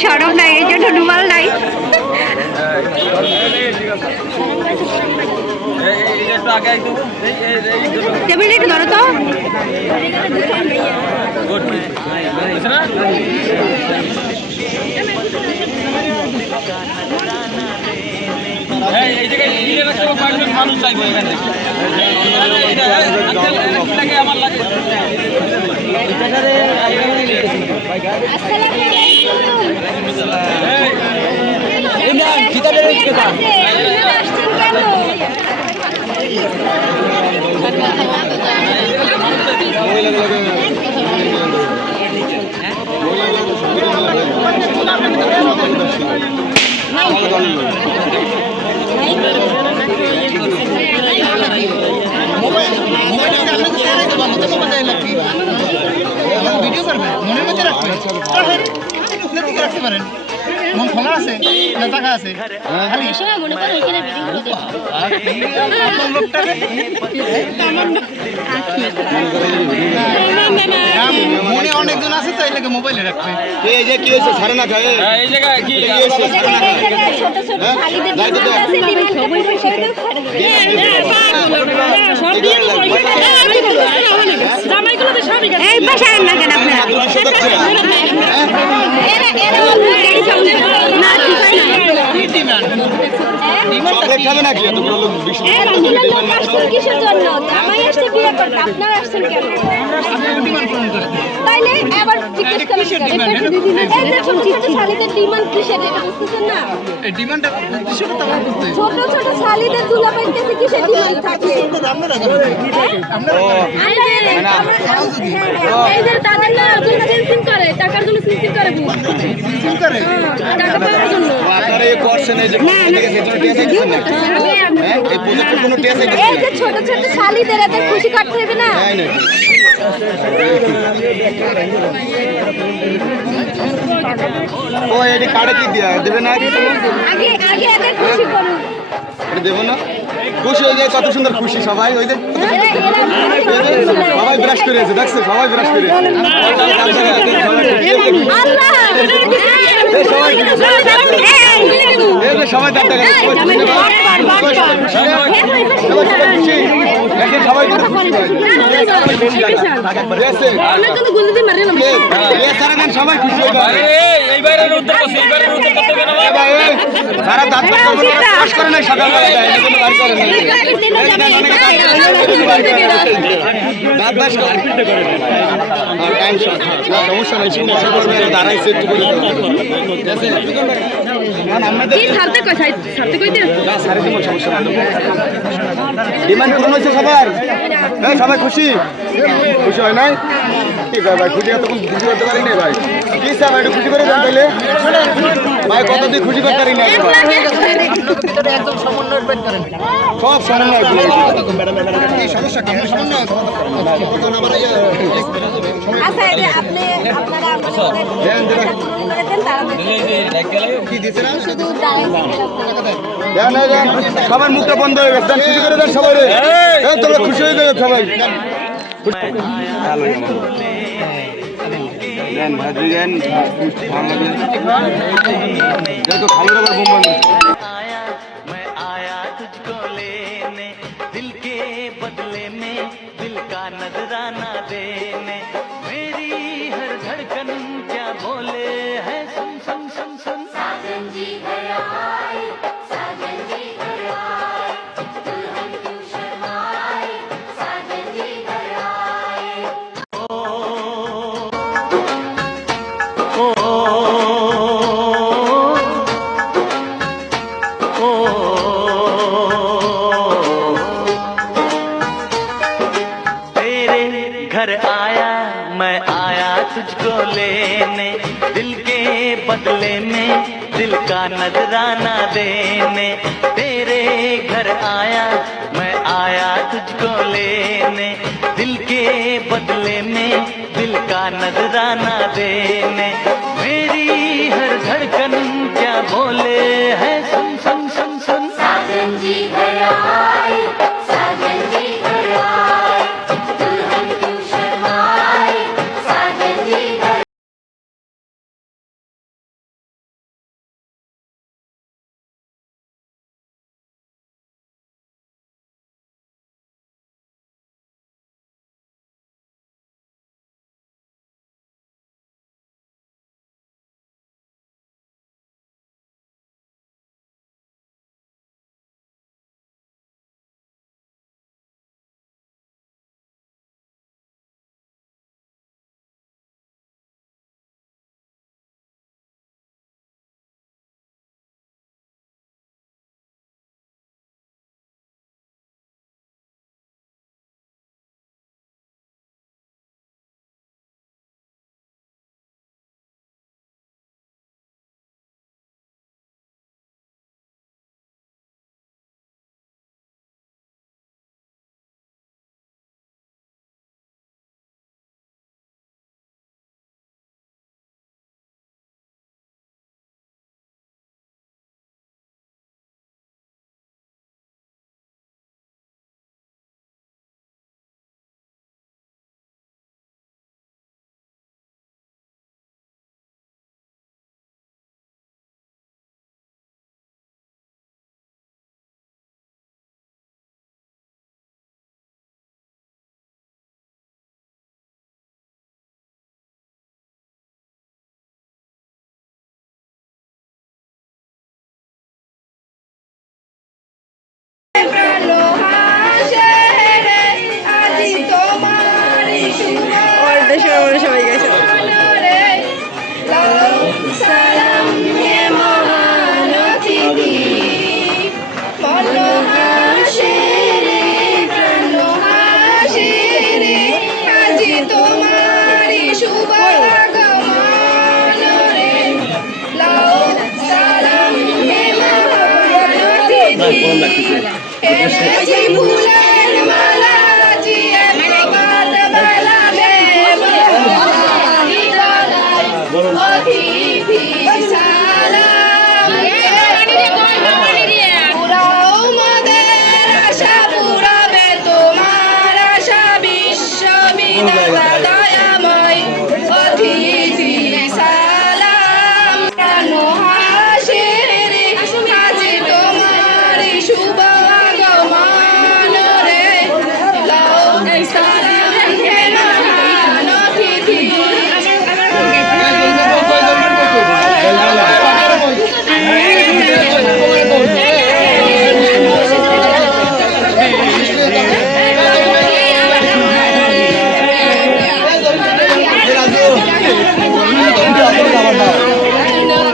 সরব নাই, এই জন্য রুমাল নাই। টেবিল একটু ধরো তো। এই জায়গায় মানুষ চাইবো এখানে আমার লাগে। ভিডিও করবে মনের মধ্যে রাখবে রাখতে পারেন। মন খোলা আছে না টাকা আছে খালি মনে অনেকজন আছে তো এলাকে মোবাইলে রাখবে। এই যে কি হয়েছে ছাড়ে না খায় এই জায়গায় কি হয়েছে ছাড়ে না খায় এই পাশে আন না কেন আপনারা? খাবে নাকি কিসের জন্য জামাই আসছে বিয়ে করতে, আপনারা আসছেন কেন? তাইলে আবার জিজ্ঞেস করেন এই যে ছোট ছোট শালীদের ডিমান্ড কিসের, এটা বুঝতেছেন না? এই ডিমান্ডটা উদ্দেশ্যটা তো আমার করতে ছোট ছোট শালীদের দুলাভাইয়ের কাছে কিসের ডিমান্ড থাকে? আপনারা এই যে তাদের না জন্য সিনসিন করে, টাকার জন্য সিনসিন করে, সিন করে টাকা পাওয়ার জন্য। আপনারা এই করছেন এই যে এই প্রজেক্টের কোনো টেস্ট এই যে ছোট ছোট শালীদের এত খুশি করতে হবে না? ও এটি কার্ডে কি দিয়া দেবে না আগে আগে এত খুশি করুন। এটা দেবো না খুশি হয়ে যায় কত সুন্দর খুশি সবাই ওই যে সবাই ব্রাশ করে আছে দেখছো সবাই ব্রাশ করে সবাই দাঁত দেখা সবাই সবাই খুশি এই বাইরের উদ্যোগ করছে, এই বাইরের উদ্যোগ করতে গেলে যারা দাঁত করে নাই সকালবেলা সমস্যা নাই দাঁড়াইছে একটু করে ডিমান্ড পূরণ হয়েছে সবার, সবাই খুশি খুশি হয় নাই? ঠিক আছে ভাই, খুশি তখন খুশি করতে পারি না ভাই। কি স্যার ভাই একটু খুশি করে দেন তাহলে ভাই, কত দিয়ে খুশি করতে পারি না একদম সমন্বয় করেন সব সমন্বয় এই সমস্যা কি সমন্বয় আচ্ছা এই যে আপনি আপনারা কি দিতে না শুধু সবার মুখটা বন্ধ হয়ে গেছে, খুশি করে দেন সবাই, তোমরা খুশি হয়ে যাবে সবাই। খালি আবার বোম বাজবে। दिल के बदले में दिल का नजराना देने, मेरी हर धड़कन क्या बोले है, सुन सुन सुन सुन। साजन जी घर आए, साजन जी घर आए, दुल्हन क्यों शर्माए, साजन जी घर आए। घर आया मैं आया तुझको लेने, दिल के बदले में दिल का नजराना देने, तेरे घर आया मैं आया तुझको लेने, दिल के बदले में दिल का नजराना देने, मेरी हर धड़कन क्या बोले है, सुन सुन